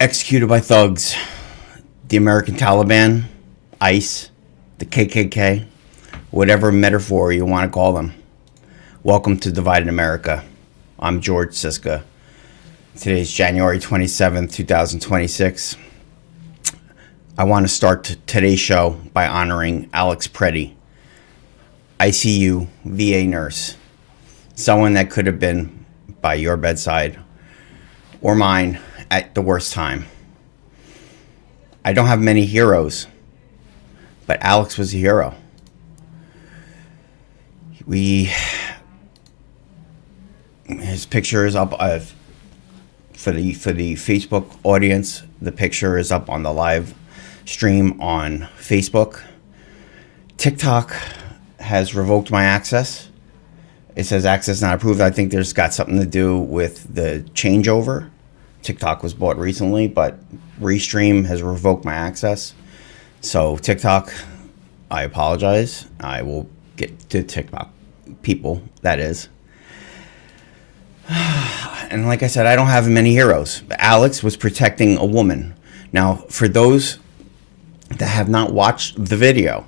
executed by thugs, the American Taliban, ICE, the KKK, whatever metaphor you want to call them. Welcome to Divided America. I'm George Siska. Today's January 27th, 2026. I want to start today's show by honoring Alex Preddy, ICU VA nurse, someone that could have been by your bedside or mine at the worst time. I don't have many heroes, but Alex was a hero. His picture is up for the Facebook audience. The picture is up on the live stream on Facebook. TikTok has revoked my access. It says access not approved. I think there's got something to do with the changeover. TikTok was bought recently, but Restream has revoked my access. So TikTok, I apologize. I will get to TikTok people, that is. And like I said, I don't have many heroes. Alex was protecting a woman. Now, for those that have not watched the video,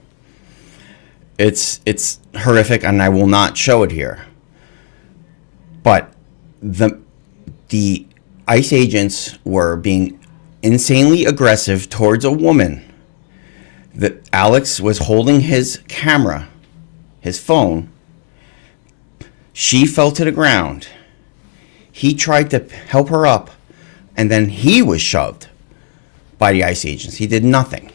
it's horrific, and I will not show it here. But the ICE agents were being insanely aggressive towards a woman. That Alex was holding his camera, his phone. She fell to the ground. He tried to help her up, and then he was shoved by the ICE agents. He did nothing.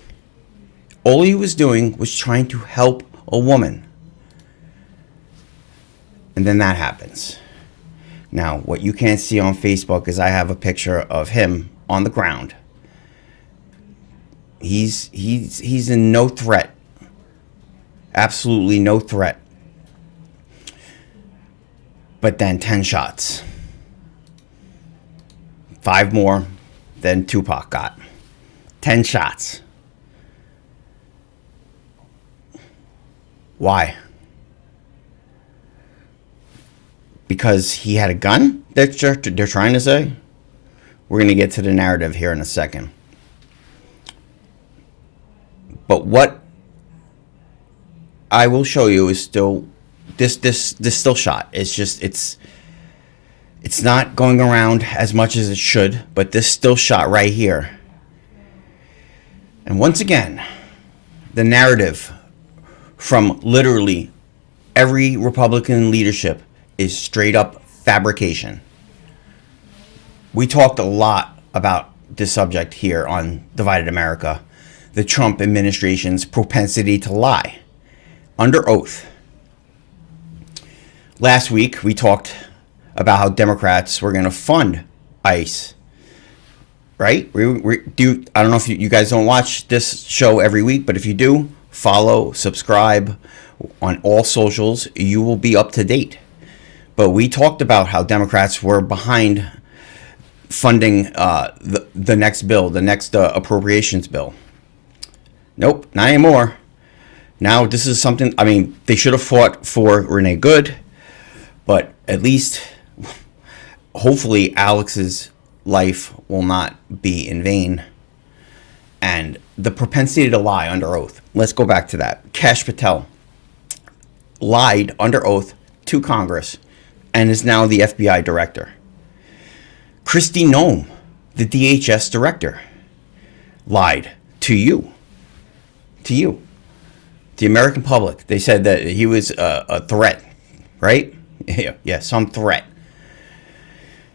All he was doing was trying to help a woman. And then that happens. Now, what you can't see on Facebook is I have a picture of him on the ground. He's in no threat. Absolutely no threat. But then 10 shots. 5 more than Tupac got. 10 shots. Why? Because he had a gun? They're trying to say? We're going to get to the narrative here in a second. But what I will show you is still this still shot. It's just it's not going around as much as it should, but this still shot right here. And once again, the narrative from literally every Republican leadership is straight up fabrication. We talked a lot about this subject here on Divided America, the Trump administration's propensity to lie under oath. Last week, we talked about how Democrats were going to fund ICE, right? I don't know if you guys don't watch this show every week, but if you do, follow, subscribe on all socials. You will be up to date. But we talked about how Democrats were behind funding the next bill, the next appropriations bill. Nope, not anymore. Now this is something, I mean, they should have fought for Renee Good, but at least, hopefully, Alex's life will not be in vain. And the propensity to lie under oath. Let's go back to that. Kash Patel lied under oath to Congress and is now the FBI director. Kristi Noem, the DHS director, lied to you, the American public. They said that he was a threat, right? Yeah, some threat.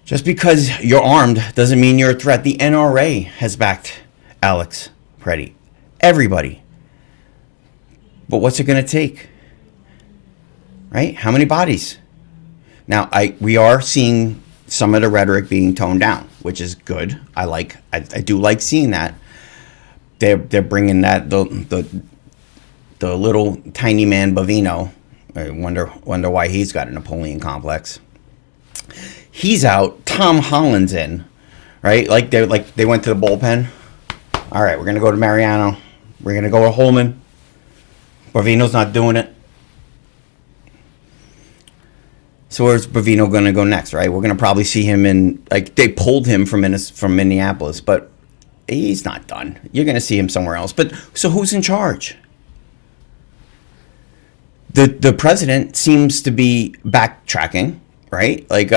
Just because you're armed doesn't mean you're a threat. The NRA has backed Alex Preddy. Everybody. But what's it going to take? Right? How many bodies? Now, we are seeing some of the rhetoric being toned down, which is good. I do like seeing that. They're bringing that the little tiny man Bavino. I wonder why he's got a Napoleon complex. He's out. Tom Holland's in, right? They went to the bullpen. All right, we're gonna go to Mariano. We're gonna go to Holman. Bavino's not doing it. So where's Bavino going to go next, right? We're going to probably see him in, like, they pulled him from Minneapolis, but he's not done. You're going to see him somewhere else. But so who's in charge? The president seems to be backtracking, right? Like,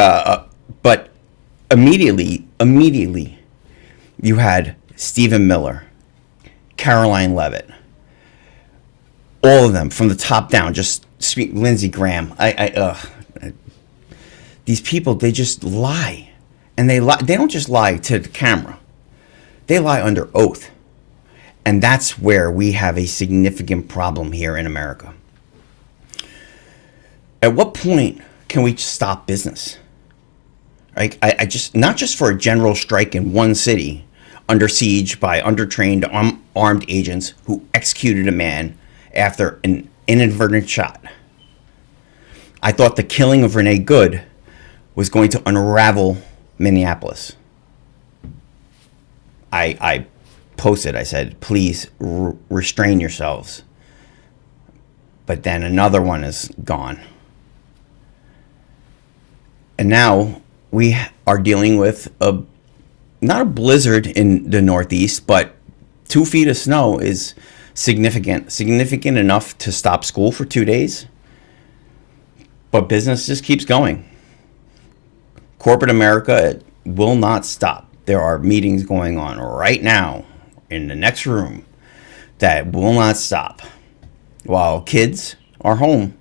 but immediately, you had Stephen Miller, Caroline Levitt, all of them from the top down. Just speak, Lindsey Graham. These people, they just lie, and they lie. They don't just lie to the camera; they lie under oath, and that's where we have a significant problem here in America. At what point can we stop business? Like, I just, not just for a general strike in one city under siege by undertrained armed agents who executed a man after an inadvertent shot. I thought the killing of Renee Good was going to unravel Minneapolis. I posted, I said, please restrain yourselves. But then another one is gone. And now we are dealing with not a blizzard in the Northeast, but 2 feet of snow is significant enough to stop school for 2 days. But business just keeps going. Corporate America will not stop. There are meetings going on right now in the next room that will not stop, while kids are home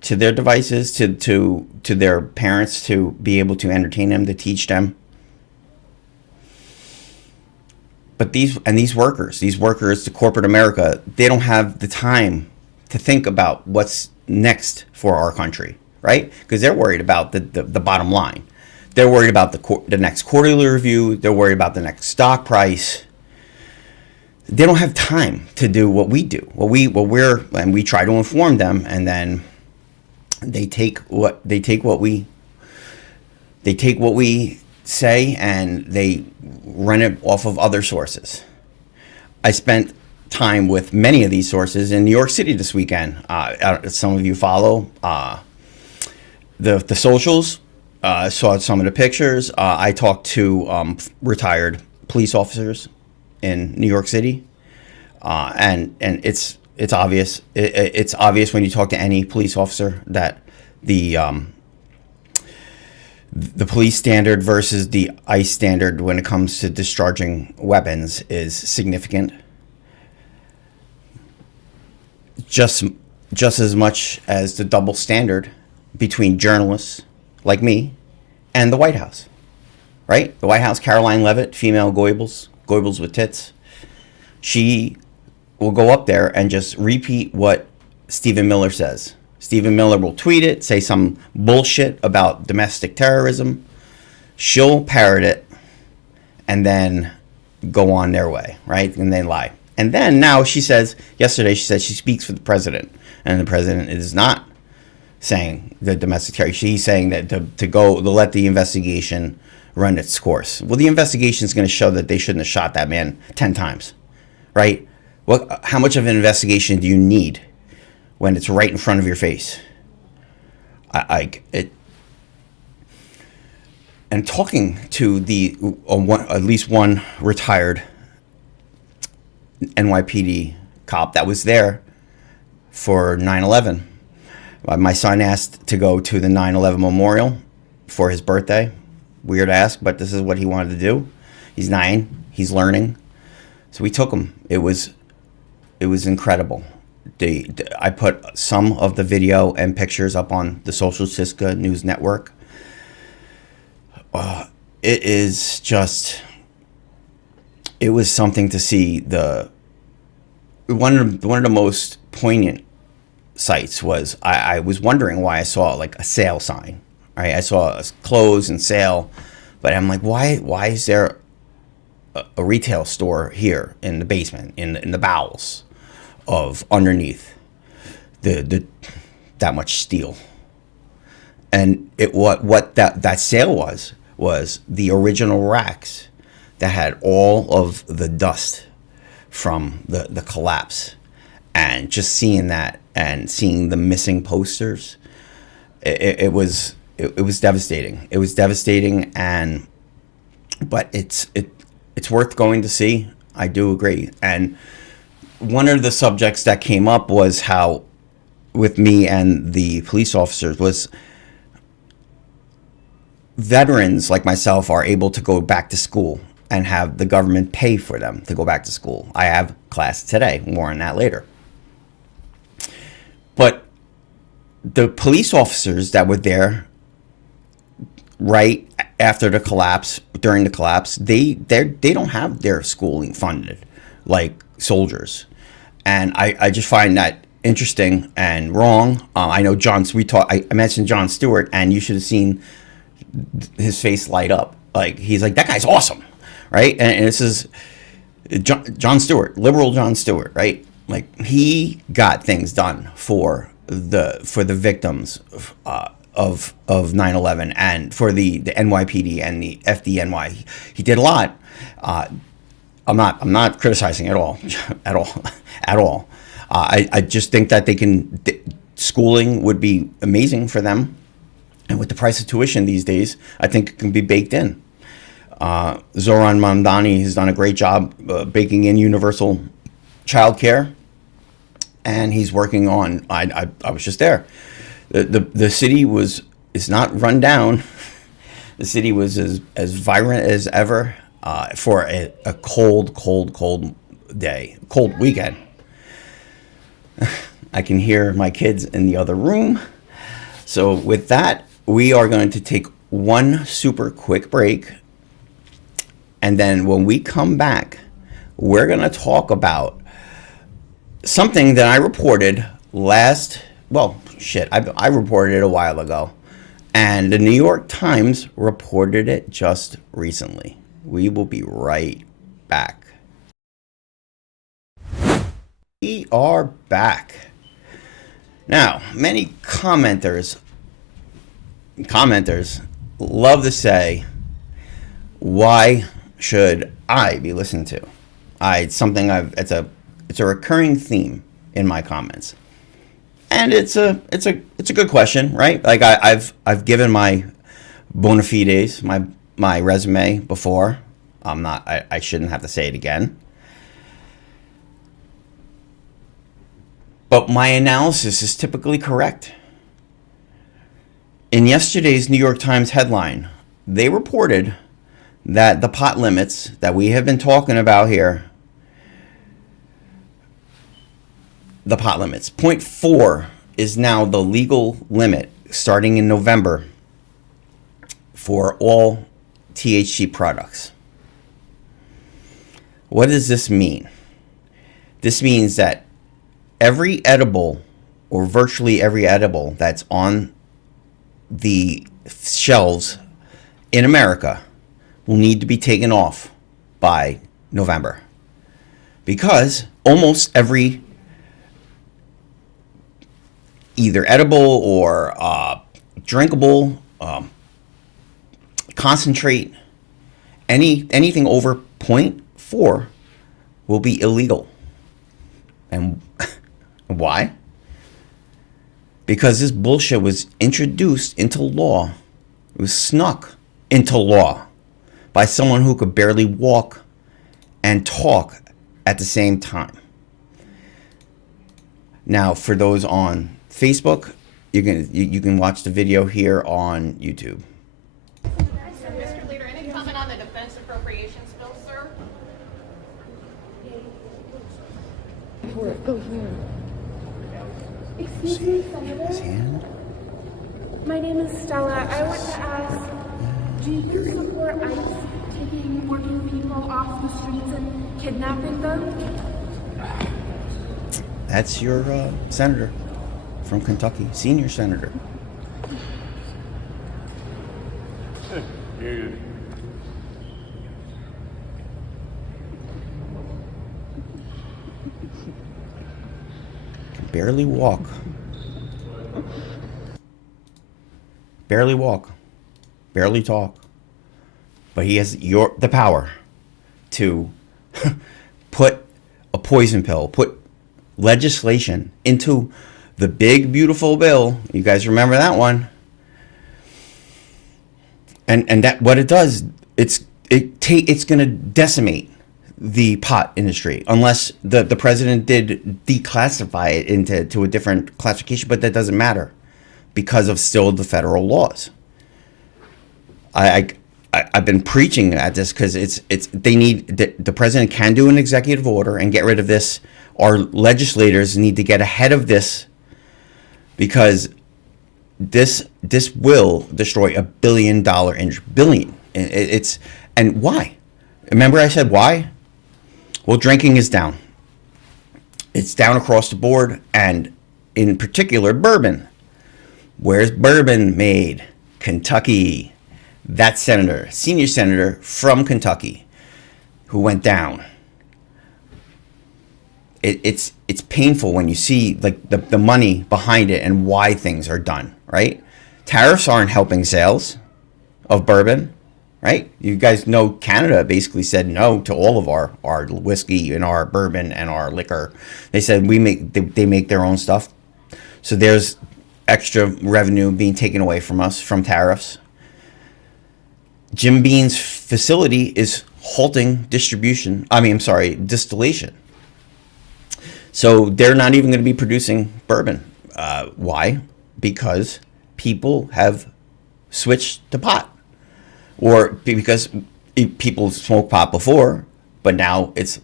to their devices, to their parents, to be able to entertain them, to teach them. But these workers, the corporate America, they don't have the time to think about what's next for our country, right? Because they're worried about the bottom line. They're worried about the next quarterly review. They're worried about the next stock price. They don't have time to do what we do. And we try to inform them, and then they take what we say and they run it off of other sources. I spent time with many of these sources in New York City this weekend. Some of you follow the socials. Saw some of the pictures. I talked to retired police officers in New York City, and it's obvious. It's obvious when you talk to any police officer that the police standard versus the ICE standard when it comes to discharging weapons is significant. Just as much as the double standard between journalists like me and the White House, right? The White House, Caroline Levitt, female Goebbels with tits. She will go up there and just repeat what Stephen Miller says. Stephen Miller will tweet it, say some bullshit about domestic terrorism. She'll parrot it and then go on their way, right? And they lie. And then now yesterday she said she speaks for the president. And the president is not saying the domestic terror. She's saying that to let the investigation run its course. Well, the investigation is going to show that they shouldn't have shot that man 10 times, right? How much of an investigation do you need when it's right in front of your face? And talking to at least one retired NYPD cop that was there for 9/11. My son asked to go to the 9/11 memorial for his birthday. Weird ask, but this is what he wanted to do. He's 9. He's learning. So we took him. It was incredible. I put some of the video and pictures up on the Social Siska News Network. It was something to see. One of the most poignant sights was I was wondering why I saw like a sale sign. Right, I saw clothes and sale, but I'm like, why is there a retail store here in the basement, in the bowels of underneath the that much steel? And what that sale was the original racks that had all of the dust from the collapse, and just seeing that and seeing the missing posters It was devastating. It was devastating, and but it's worth going to see. I do agree. And one of the subjects that came up was how, with me and the police officers, was veterans like myself are able to go back to school and have the government pay for them to go back to school. I have class today. More on that later. But the police officers that were there right after the collapse, during the collapse, they don't have their schooling funded like soldiers, and I just find that interesting and wrong. I know I mentioned Jon Stewart, and you should have seen his face light up. Like, he's like, that guy's awesome, right? And this is Jon Stewart, liberal Jon Stewart, right? Like, he got things done for the victims of 9/11 and for the NYPD and the FDNY. He did a lot. I'm not criticizing at all, at all. I just think that schooling would be amazing for them, and with the price of tuition these days, I think it can be baked in. Zoran Mamdani has done a great job baking in universal childcare, and he's working on. I was just there. The city is not run down. The city was as vibrant as ever for a cold day, cold weekend. I can hear my kids in the other room. So with that, we are going to take one super quick break. And then when we come back, we're going to talk about something that I reported I reported it a while ago. And the New York Times reported it just recently. We will be right back. We are back. Now, many commenters love to say, why should I be listened to? It's a recurring theme in my comments. And it's a good question, right? Like, I've given my bona fides, my resume before. I shouldn't have to say it again. But my analysis is typically correct. In yesterday's New York Times headline, they reported that the pot limits that we have been talking about here, the pot limits, 0.4 is now the legal limit starting in November for all THC products. What does this mean? This means that every edible, or virtually every edible that's on the shelves in America, will need to be taken off by November, because almost every either edible or drinkable concentrate, anything over 0.4 will be illegal. And why? Because this bullshit was introduced into law. It was snuck into law by someone who could barely walk and talk at the same time. Now, for those on Facebook, you can watch the video here on YouTube. Mr. Leader, any comment on the defense appropriations bill, sir? Excuse me, Senator. His hand? My name is Stella. I want to ask, do you support ICE taking working people off the streets and kidnapping them? That's your senator from Kentucky, senior senator. Can barely walk. Barely walk. Barely talk. But he has the power to put a poison pill, put legislation into the big, beautiful bill. You guys remember that one? And that what it does, it's going to decimate the pot industry unless the president did declassify it into a different classification, but that doesn't matter because of still the federal laws. I've been preaching at this because they need the president can do an executive order and get rid of this. Our legislators need to get ahead of this because this will destroy $1 billion billion. And why? Remember I said why? Well, drinking is down. It's down across the board, and in particular bourbon. Where's bourbon made? Kentucky. That senator, senior senator from Kentucky, who went down. It's painful when you see like the money behind it and why things are done, right? Tariffs aren't helping sales of bourbon, right? You guys know Canada basically said no to all of our whiskey and our bourbon and our liquor. They said they make their own stuff. So there's extra revenue being taken away from us from tariffs. Jim Beam's facility is halting distillation. So they're not even going to be producing bourbon. Why? Because people have switched to pot, or because people smoked pot before, but now it's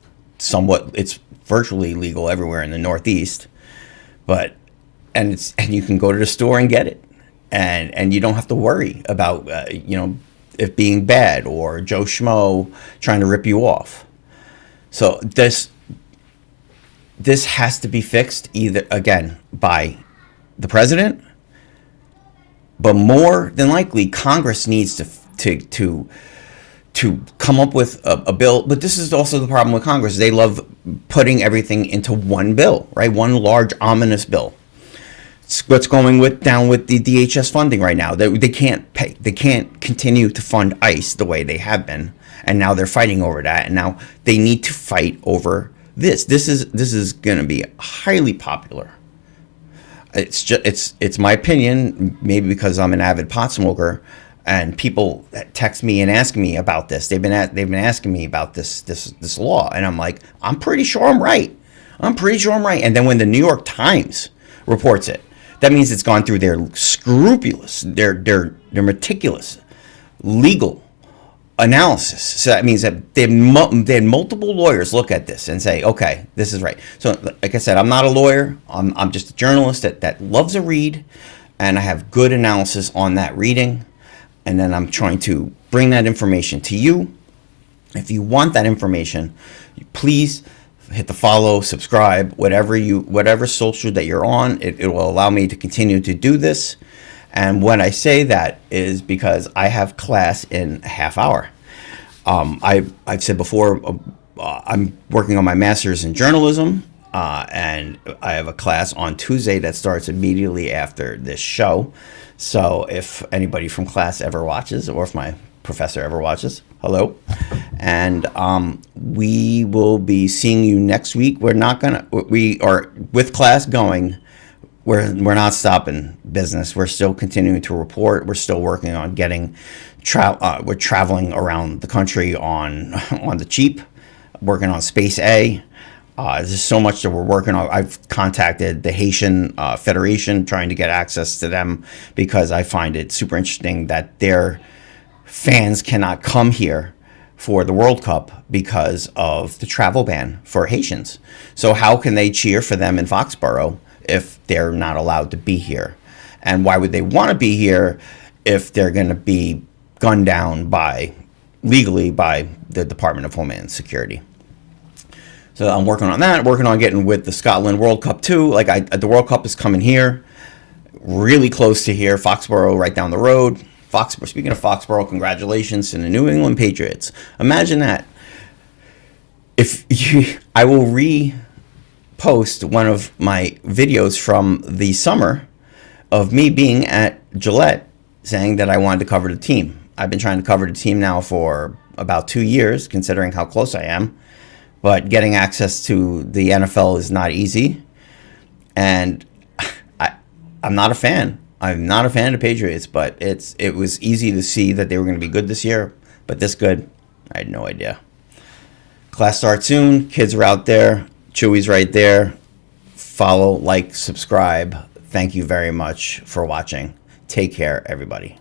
virtually legal everywhere in the Northeast. And you can go to the store and get it, and you don't have to worry about it being bad or Joe Schmo trying to rip you off. So this has to be fixed either again by the president, but more than likely Congress needs to come up with a bill. But this is also the problem with Congress. They love putting everything into one bill, right? One large ominous bill. It's what's going down with the DHS funding right now. They can't pay. They can't continue to fund ICE the way they have been, and now they're fighting over that. And now they need to fight over this. This is going to be highly popular. It's my opinion, maybe because I'm an avid pot smoker, and people text me and ask me about this. They've been asking me about this law, and I'm like, I'm pretty sure I'm right. And then when the New York Times reports it, that means it's gone through their scrupulous, their meticulous legal analysis. So that means that they had multiple lawyers look at this and say, okay, this is right. So like I said, I'm not a lawyer. I'm just a journalist that loves a read, and I have good analysis on that reading. And then I'm trying to bring that information to you. If you want that information, please hit the follow, subscribe, whatever social that you're on. It will allow me to continue to do this. And when I say that is because I have class in a half hour. I've said before, I'm working on my master's in journalism, and I have a class on Tuesday that starts immediately after this show. So if anybody from class ever watches, or if my professor ever watches, hello. And we will be seeing you next week. We are with class going. We're not stopping business. We're still continuing to report. We're still working on getting we're traveling around the country on the cheap, working on Space A. There's so much that we're working on. I've contacted the Haitian Federation, trying to get access to them because I find it super interesting that their fans cannot come here for the World Cup because of the travel ban for Haitians. So how can they cheer for them in Foxborough if they're not allowed to be here? And why would they want to be here if they're going to be gunned down legally by the Department of Homeland Security? So I'm working on that, working on getting with the Scotland World Cup too. The World Cup is coming here, really close to here, Foxborough right down the road. Speaking of Foxborough, congratulations to the New England Patriots. Imagine that. I will repost one of my videos from the summer of me being at Gillette saying that I wanted to cover the team. I've been trying to cover the team now for about 2 years, considering how close I am. But getting access to the NFL is not easy. And I'm not a fan I'm not a fan of the Patriots, but it was easy to see that they were going to be good this year. But this good, I had no idea. Class starts soon. Kids are out there. Chewy's right there. Follow, like, subscribe. Thank you very much for watching. Take care, everybody.